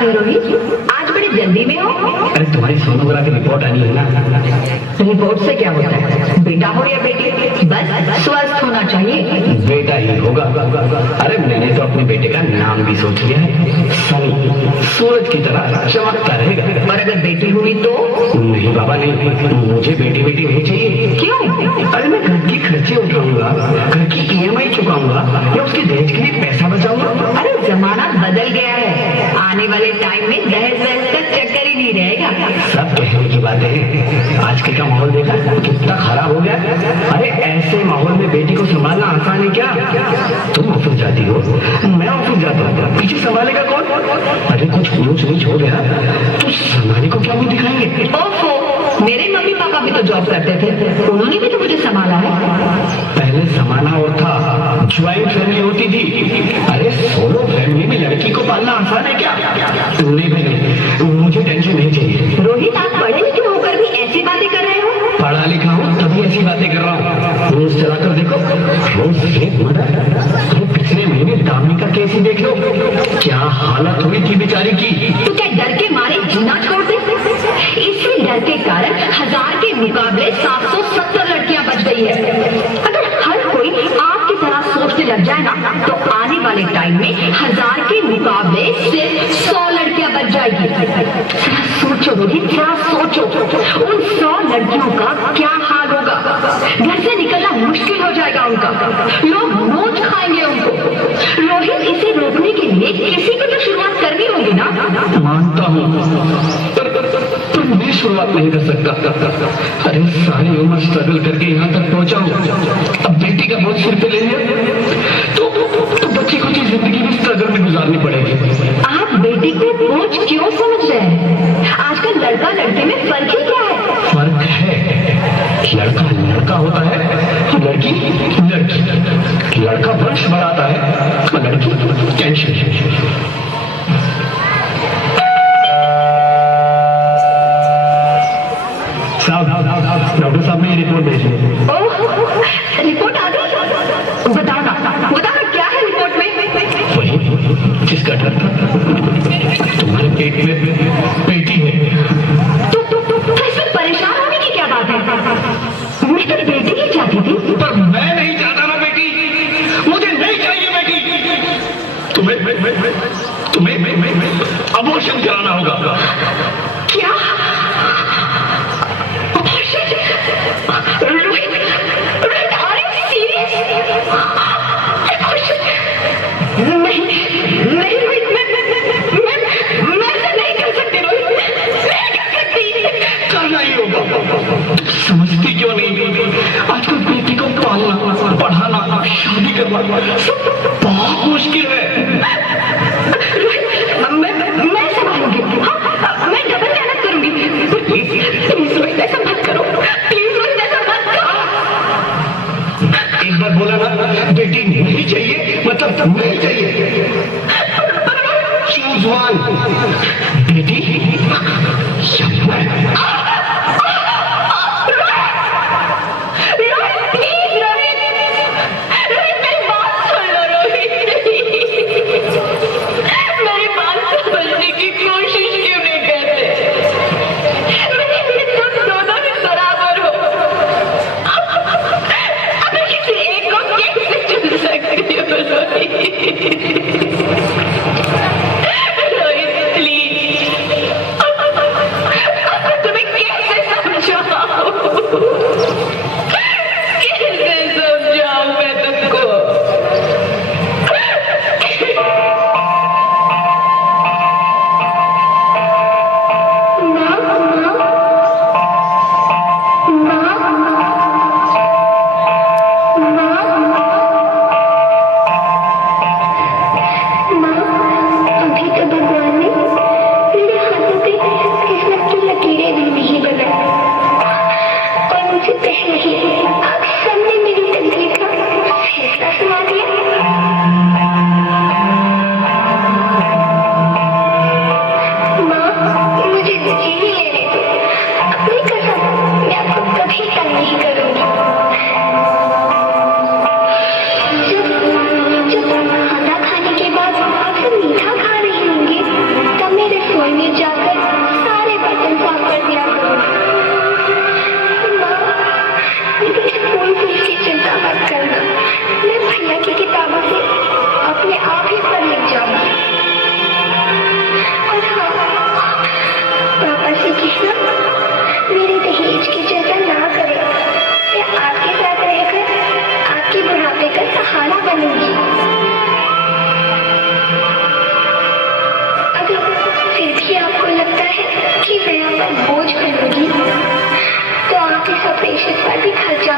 बात है रोहित, आज बड़ी जल्दी में हो? अरे तुम्हारी सोनोग्राफी रिपोर्ट आनी है ना। रिपोर्ट से क्या होता है? बेटा हो या बेटी, बस स्वस्थ होना चाहिए। बेटा ही होगा। अरे मैंने तो अपने बेटे का नाम भी सोच लिया है, सनी, सूरज की तरह चमकता रहेगा। और अगर बेटी हुई तो? नहीं बाबा नहीं, मुझे बेटी बेटी नहीं चाहिए। क्यों? अरे मैं घर की खर्चे उठाऊंगा, घर की EMI चुकाऊंगा या उसके दहेज के लिए पैसा बचाऊंगा। अरे जमाना बदल गया है, आने वाले टाइम में दहेज वहेज का चक्कर ही नहीं रहेगा। सब कहने की बातें हैं, आजकल का माहौल देखा कितना खराब हो गया। अरे ऐसे माहौल में बेटी को संभालना आसान है क्या? तुम ऑफिस जाती हो, मैं ऑफिस जाता हूँ, पीछे संभालेगा कौन? अरे कुछ ऊंच नीच हो गया तो संभालने को क्या मुंह दिखाएंगे? ओफो, मेरे मम्मी पापा भी तो जॉब करते थे, उन्होंने भी तो मुझे संभाला है। पहले जमाना और था, ज्वाइंट फैमिली होती थी। अरे सोलो फैमिली में लड़की को पालना आसान है क्या? नहीं भाई, मुझे टेंशन नहीं चाहिए। रोहित, आप पढ़े लिखे होकर भी ऐसी बातें कर रहे हो? पढ़ा लिखा हूँ तभी ऐसी बातें कर रहा हूँ। रोज चला कर देखो, रोज रेप मर्डर। तो पिछले महीने दामिनी का केस ही देख लो, क्या हालत हुई थी बेचारी की। तो क्या डर के मारे जीना छोड़ दे? इसी डर के कारण 1000 के मुकाबले 770 लड़कियां बच गई है। अगर हर कोई आपकी तरह सोचने लग जाए ना, तो आने वाले टाइम में 1000 के मुकाबले सिर्फ 100 लड़कियां बच जाएगी। जरा सोचो रोहित, जरा सोचो, उन 100 लड़कियों का क्या हाल होगा? घर से निकलना मुश्किल हो जाएगा उनका, लोग नोच खाएंगे उनको। रोहित, इसे रोकने के लिए किसी को तो शुरुआत करनी होगी ना? मानता हूँ, पर मैं शुरुआत नहीं कर सकता। अरे सारी उम्र स्ट्रगल करके यहाँ तक पहुँचा हूँ, अब बेटी का बोझ सिर पे ले लिया तो बच्ची को तो जिंदगी में स्ट्रगल में गुजारनी पड़ेगी। आप बेटी को बोझ क्यों समझ रहे हैं? आजकल लड़का लड़की में फर्क ही क्या है? फर्क है, लड़का लड़का होता है, लड़की लड़की। लड़का वंश बढ़ाता है, लड़की टेंशन। डॉक्टर साहब ने रिपोर्ट भेजी। रिपोर्ट आ गई? बताओ ना क्या है रिपोर्ट में? वही जिसका डर था, तुम्हारे पेट में बेटी है। तो इसमें परेशान होने की क्या बात है? मैं तो बेटी ही चाहती थी। पर मैं नहीं चाहता ना बेटी, मुझे नहीं चाहिए बेटी। तुम्हें अबॉर्शन कराना होगा। क्या? नहीं रोहित, मैं ऐसा नहीं कर सकती रोहित, नहीं कर सकती। करना ही होगा। समझती क्यों नहीं? आजकल बेटी को पालना, पढ़ाना, शादी करना सब बहुत मुश्किल है। मैं संभालूंगी, मैं डबल मेहनत करूंगी। प्लीज रोहित, ऐसा मत करो, प्लीज रोहित, ऐसा मत करो। एक बार बोला ना बेटी नहीं चाहिए, मतलब नहीं चाहिए। चूज वन, बेटी या मैं। रोहित प्लीज, तुम्हें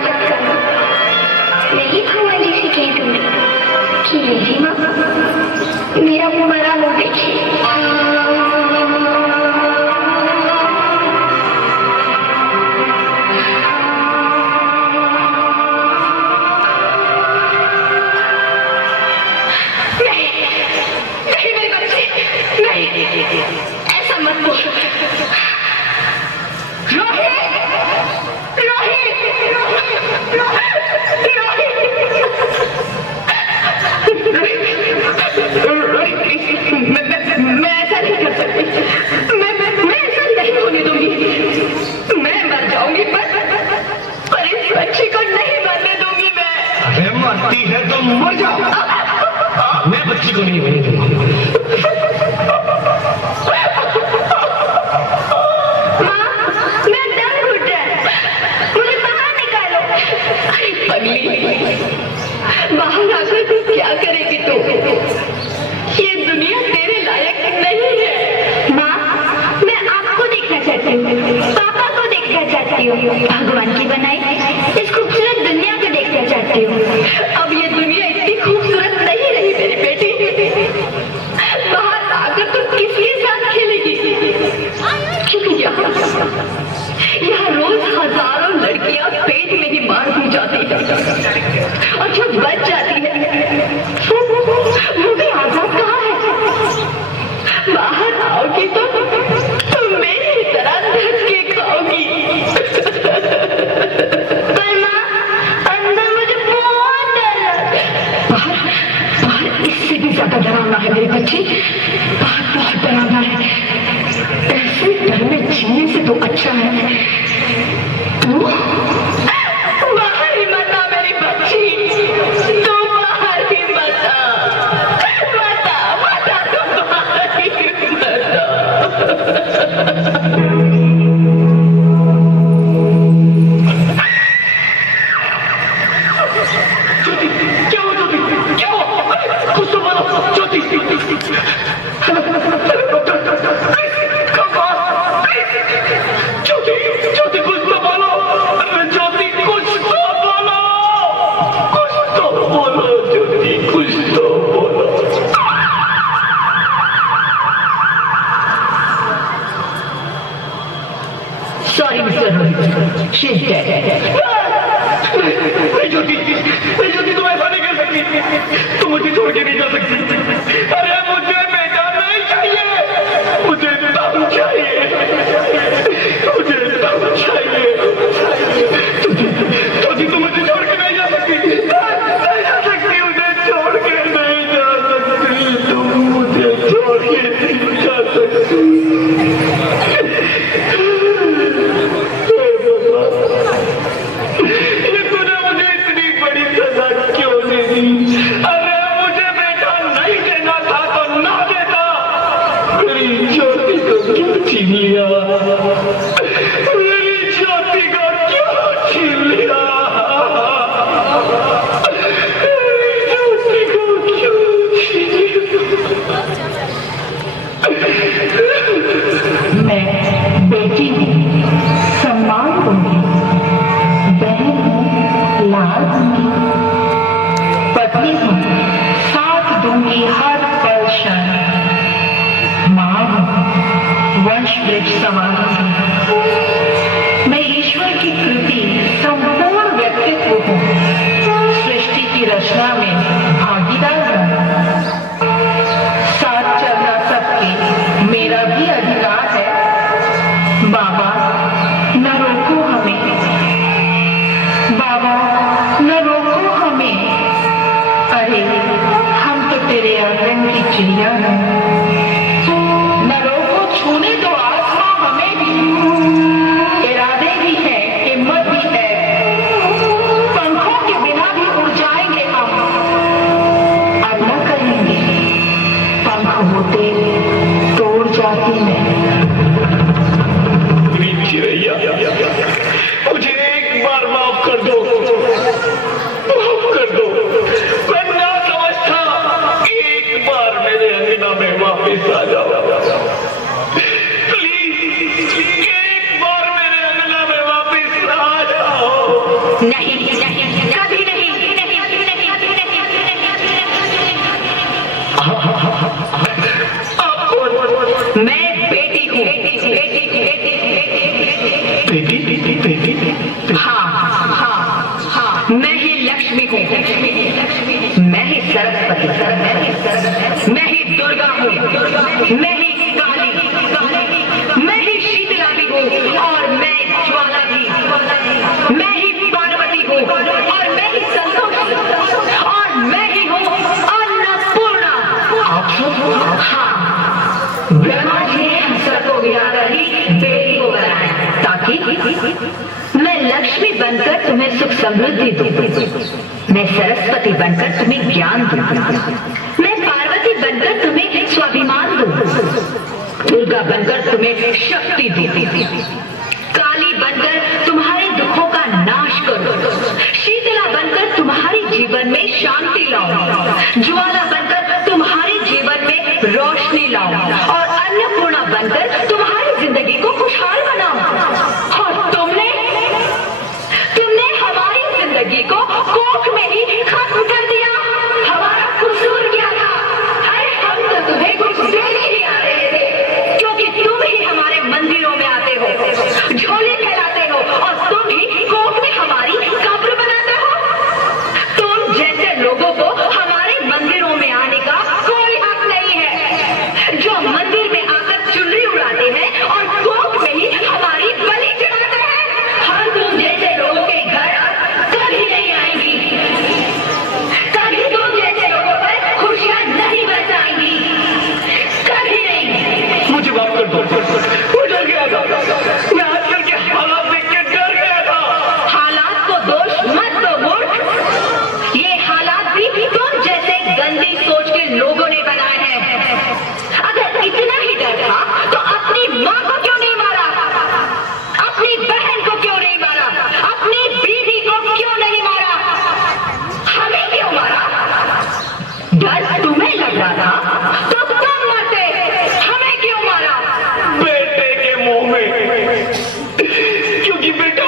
मत करना। मैं ही भगवान जी से कह दूंगी कि मेरी माँ मेरा मरा मुंह देखी। ऐसा मत बोल। रोहित, रोहित, मैं ऐसा नहीं कर सकती। मैं ऐसा नहीं होने दूंगी। मैं मर जाऊंगी पर इस बच्ची को नहीं मरने दूंगी मैं। अरे मरती है तो मर जाओ, मैं बच्ची को नहीं होने दूंगा। बाहर आकर तू क्या करेगी? तू ये दुनिया तेरे लायक नहीं है। माँ, मैं आपको देखना चाहती हूँ, पापा को देखना चाहती हूँ, भगवान की बनाई इस खूबसूरत दुनिया को देखना चाहती हूँ। अब ये दुनिया इतनी खूबसूरत नहीं रही मेरी बेटी। बाहर आकर तू किसके साथ खेलेगी? क्योंकि यहाँ रोज हजारों लड़कियां पेट में ही मार दी जाती है और जो बच जाती है वो भी आजाद कहाँ है? बाहर आओगी तो तुम मेरी तरह धक्के खाओगी। पर माँ, अंदर मुझे बहुत डर लगता है। बाहर इससे भी ज्यादा डरावना है मेरी बच्ची। बाहर बहुत डरावना है। ऐसे डर में जीने से तो अच्छा है तू बाहर ही मत आ मेरी बच्ची। तू बाहर ही मत आ, मत आ, मत आ, तू बाहर ही मत आ। क्या हो? कुछ तो बोलो ज्योति। ज्योति कुछ तो बोलो। ज्योति कुछ तो बोलो। कुछ तो बोलो ज्योति, कुछ तो बोलो। Sorry mister Rohit, she is dead. Jyoti तुम ऐसा नहीं कर सकती। तुम मुझे छोड़ के नहीं जा सकती। अरे मुझे बेटा नहीं चाहिए, मुझे दम चाहिए, मुझे दम चाहिए। ज्योति तुम मुझे छोड़ के नहीं जा सकती, नहीं जा सकती, मुझे छोड़ के नहीं जा सकती, तुम मुझे छोड़ के नहीं जा सकती। छीन लिया मेरी ज्योति को, क्यों छीन लिया मेरी ज्योति को, क्यों छीन लिया? मैं बेटी हूँ, सम्मान दूंगी, बहन हूँ, लाड दूंगी, पत्नी हूँ, साथ दूंगी हर पल क्षण, माँ हूँ, वंश वृक्ष संवारूंगी। मैं ईश्वर की कृति संपूर्ण व्यक्तित्व हूँ, सृष्टि की रचना में भागीदार हूँ। साथ चलना सबके मेरा भी अधिकार है। बाबा न रोको हमें, बाबा न रोको हमें। अरे हम तो तेरे आंगन की चिड़िया हैं। छूने दो आसमां हमें भी, इरादे भी है, हिम्मत भी है, पंखों के बिना भी उड़ जाएंगे हम, अब न करेंगे, पंख होते तो उड़ जाती मैं। मुझे एक बार माफ कर दो, माफ कर दो। मैं ना समझता, एक बार मेरे अंगना में कभी नहीं। मैं बेटी हूँ। बेटी। हाँ, मैं ही लक्ष्मी हूँ। मैं ही सरस्वती। मैं ही दुर्गा हूँ। मैं ही काली। मैं ही शीतला भी हूँ और मैं ज्वाला भी। मैं ही पार्वती हूँ और मैं ही संतोषी और मैं ही हूँ अन्नपूर्णा। हाँ, ब्रह्मा जी ने हम सबको मिलाकर ही बेटी को बनाया ताकि मैं लक्ष्मी बनकर तुम्हें सुख समृद्धि दूं। मैं सरस्वती बनकर तुम्हें ज्ञान दूं। मैं पार्वती बनकर तुम्हें स्वाभिमान दूं। दुर्गा बनकर तुम्हें शक्ति दूं। काली बनकर तुम्हारे दुखों का नाश करूं। शीतला बनकर तुम्हारे जीवन में शांति लाऊं। ज्वाला बनकर तुम्हारे जीवन में रोशनी लाऊं और अन्नपूर्णा बनकर तुम्हारी जिंदगी को खुशहाल बनाऊं। और तुमने हमारी जिंदगी को कोख में ही खत्म कर दिया। हमारा कसूर क्या था? अरे हम तो तुम्हें कुछ देने ही आ रहे थे, क्योंकि तुम ही हमारे मंदिरों में आते हो, झोली फैलाते हो और तुम ही कोख में हमारी कब्र बनाते हो। तुम जैसे लोगों को हमारे मंदिरों में आने का कोई हक नहीं है। जो मंदिर में आकर चुनरी उड़ाते हैं और कोख में ही हमारी बलि चढ़ाते हैं, हम तुम जैसे लोगों के घर कभी नहीं आएंगी। कभी तुम जैसे लोगों पर खुशियां नहीं बरसाएंगी। कभी नहीं। मुझे माफ कर दो। मैं डर गया था। मैं आजकल के हालात देख के डर गया था। हालात को दोष मत दो मूर्ख। ये हालात भी तुम जैसे गंदी सोच के लोगों ने बनाए हैं। अगर इतना ही डर था तो अपनी माँ को क्यों नहीं मारा? अपनी बहन को क्यों नहीं मारा? अपनी बीवी को क्यों नहीं मारा? हमें क्यों मारा? डर तुम्हें लग रहा था तो तुम मरते। हमें क्यों मारा? बेटे के मुंह में, क्योंकि बेटा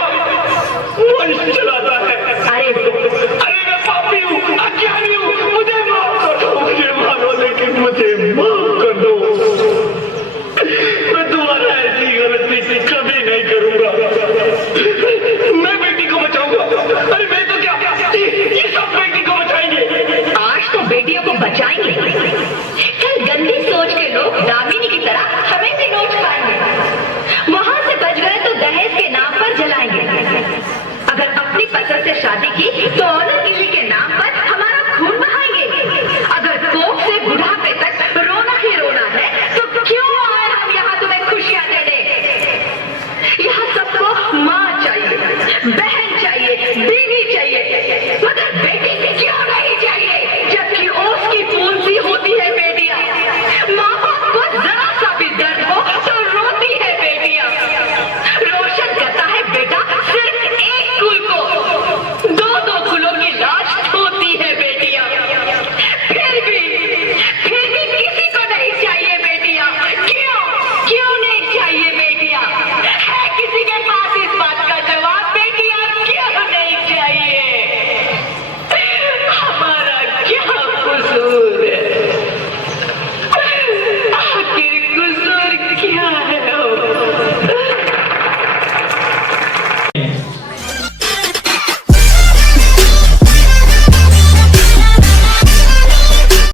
वंश चलाता है। अरे मैं पापी हूँ, अज्ञानी हूँ, मुझे माफ कर दो। मुझे मारो लेकिन मुझे माफ कर दो। मैं दोबारा ऐसी गलती कभी नहीं करूंगा। मैं बेटी को बचाऊंगा। अरे मैं तो क्या, ये सब बेटी को बचाएंगे। आज तो बेटियों को बचाएंगे, कल गंदी सोच के लोग दामिनी की तरह हमें भी नोच खाएंगे। वहां से बच गए तो दहेज के नाम पर जलाएंगे। अगर अपनी पसंद से शादी की तो और